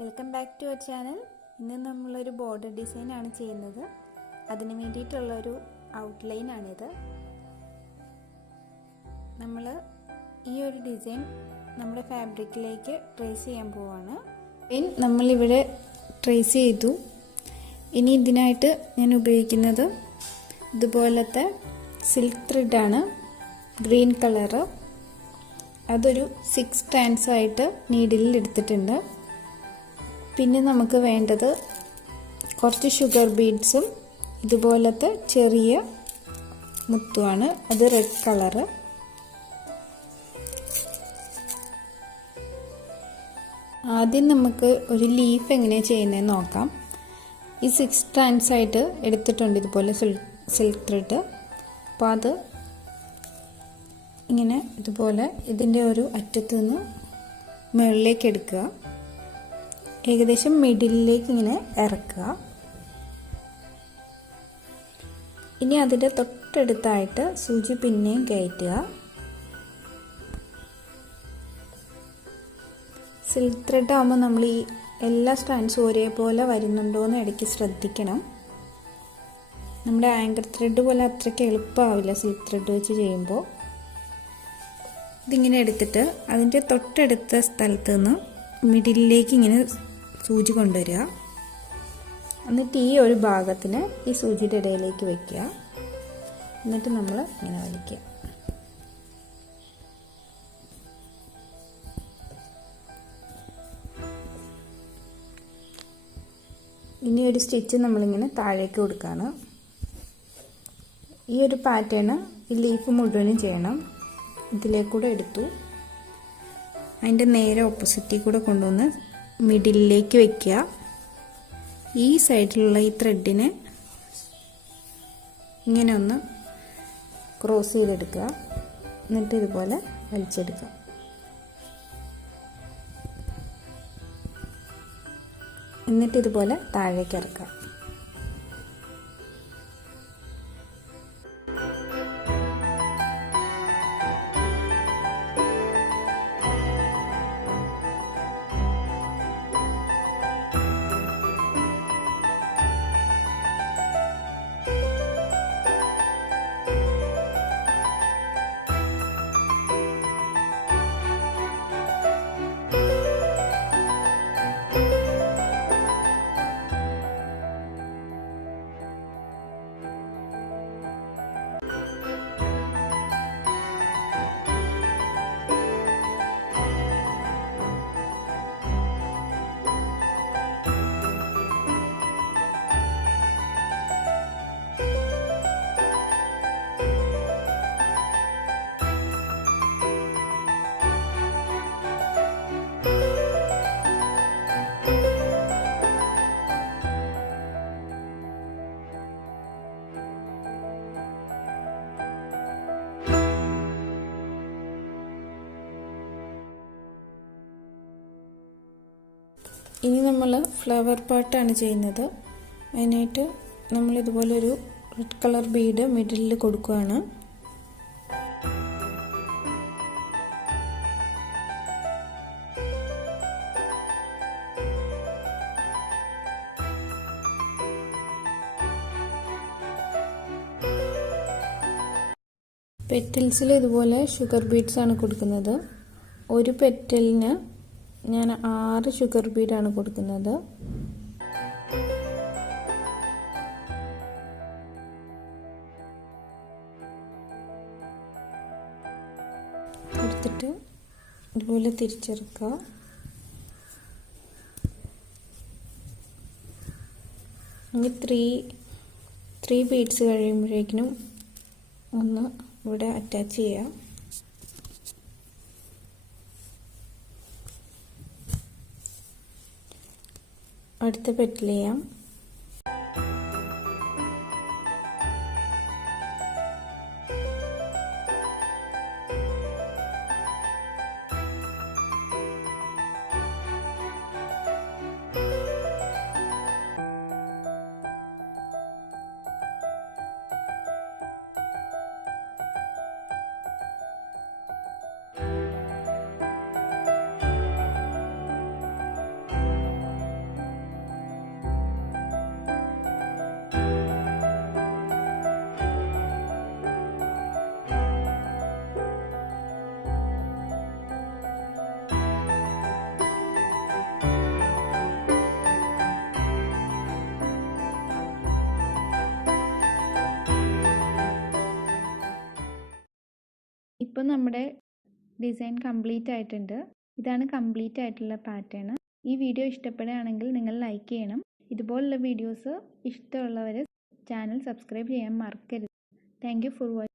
Welcome back to our channel. ഇന്ന് നമ്മളൊരു border design ആണ് ചെയ്യുന്നത്. അതിന് വേണ്ടിയിട്ടുള്ളൊരു ഔട്ട്ലൈനാണിത്. നമ്മൾ ഈ ഒരു ഡിസൈൻ നമ്മുടെ ഫാബ്രിക്കിലേക്ക് ട്രേസ് ചെയ്യാൻ പോവാണ്. നമ്മളിവിടെ ട്രേസ് ചെയ്തു. ഇനി ഇതിനായിട്ട് ഞാൻ ഉപയോഗിക്കുന്നത് ഇതുപോലത്തെ സിൽക്ക് ത്രെഡാണ്, ഗ്രീൻ കളറ്. അതൊരു 6 strands ആയിട്ട് നീഡിലിൽ എടുത്തിട്ടുണ്ട്. പിന്നെ നമുക്ക് വേണ്ടത് കുറച്ച് ഷുഗർ ബീഡ്സും ഇതുപോലത്തെ ചെറിയ മുത്തുമാണ്. അത് റെഡ് കളറ്. ആദ്യം നമുക്ക് ഒരു ലീഫ് എങ്ങനെയാണ് ചെയ്യുന്നതെന്ന് നോക്കാം. ഈ 6 strands ആയിട്ട് എടുത്തിട്ടുണ്ട് ഇതുപോലെ സിൽക്ക് ത്രെഡ്. അപ്പോൾ അത് ഇങ്ങനെ ഇതുപോലെ ഇതിൻ്റെ ഒരു അറ്റത്ത് നിന്ന് മുകളിലേക്ക് എടുക്കുക, ഏകദേശം മിഡിലേക്ക് ഇങ്ങനെ ഇറക്കുക. ഇനി അതിൻ്റെ തൊട്ടടുത്തായിട്ട് സൂചി പിന്നെയും കയറ്റുക. സിൽക്ക് ത്രെഡ് ആകുമ്പോൾ നമ്മൾ ഈ എല്ലാ സ്ട്രാൻഡ്സും ഒരേപോലെ വരുന്നുണ്ടോ എന്ന് ഇടയ്ക്ക് ശ്രദ്ധിക്കണം. നമ്മുടെ ആങ്കർ ത്രെഡ് പോലെ അത്രയ്ക്ക് എളുപ്പമാവില്ല സിൽക്ക് ത്രെഡ് വെച്ച് ചെയ്യുമ്പോൾ. ഇതിങ്ങനെ എടുത്തിട്ട് അതിൻ്റെ തൊട്ടടുത്ത സ്ഥലത്ത് നിന്ന് മിഡിലേക്ക് ഇങ്ങനെ സൂചി കൊണ്ടുവരിക. എന്നിട്ട് ഈ ഒരു ഭാഗത്തിന് ഈ സൂചിയുടെ ഇടയിലേക്ക് വെക്കുക. എന്നിട്ട് നമ്മൾ ഇങ്ങനെ വലിക്കുക. ഇനി ഒരു സ്റ്റിച്ച് നമ്മളിങ്ങനെ താഴേക്ക് കൊടുക്കുകയാണ്. ഈ ഒരു പാറ്റേൺ ഈ ലീഫ് മുഴുവനും ചെയ്യണം. ഇതിലേക്കൂടെ എടുത്തു, അതിൻ്റെ നേരെ ഓപ്പോസിറ്റിൽ കൂടെ കൊണ്ടുവന്ന് മിഡിലേക്ക് വയ്ക്കുക. ഈ സൈഡിലുള്ള ഈ ത്രെഡിനെ ഇങ്ങനെ ഒന്ന് ക്രോസ് ചെയ്തെടുക്കുക. എന്നിട്ട് ഇതുപോലെ വലിച്ചെടുക്കുക. എന്നിട്ട് ഇതുപോലെ താഴേക്ക് ഇറക്കുക. ഇനി നമ്മൾ ഫ്ലവർ പാർട്ടാണ് ചെയ്യുന്നത്. അതിനായിട്ട് നമ്മൾ ഇതുപോലെ ഒരു റെഡ് കളർ ബീഡ് മിഡിലിൽ കൊടുക്കുകയാണ്. പെറ്റൽസിൽ ഇതുപോലെ ഷുഗർ ബീഡ്സ് ആണ് കൊടുക്കുന്നത്. ഒരു പെറ്റലിന് ഞാൻ 6 ഷുഗർ ബീഡാണ് കൊടുക്കുന്നത്. എടുത്തിട്ട് ഇതുപോലെ തിരിച്ചെടുക്കുക. ഇനി ത്രീ ബീഡ്സ് കഴിയുമ്പോഴേക്കിനും ഒന്ന് ഇവിടെ അറ്റാച്ച് ചെയ്യുക. അടുത്ത പെറ്റൽ ചെയ്യാം. ഇപ്പം നമ്മുടെ ഡിസൈൻ കംപ്ലീറ്റ് ആയിട്ടുണ്ട്. ഇതാണ് കംപ്ലീറ്റ് ആയിട്ടുള്ള പാറ്റേൺ. ഈ വീഡിയോ ഇഷ്ടപ്പെടുകയാണെങ്കിൽ നിങ്ങൾ ലൈക്ക് ചെയ്യണം. ഇതുപോലുള്ള വീഡിയോസ് ഇഷ്ടമുള്ളവർ ചാനൽ സബ്സ്ക്രൈബ് ചെയ്യാൻ മറക്കരുത്. Thank you for watching.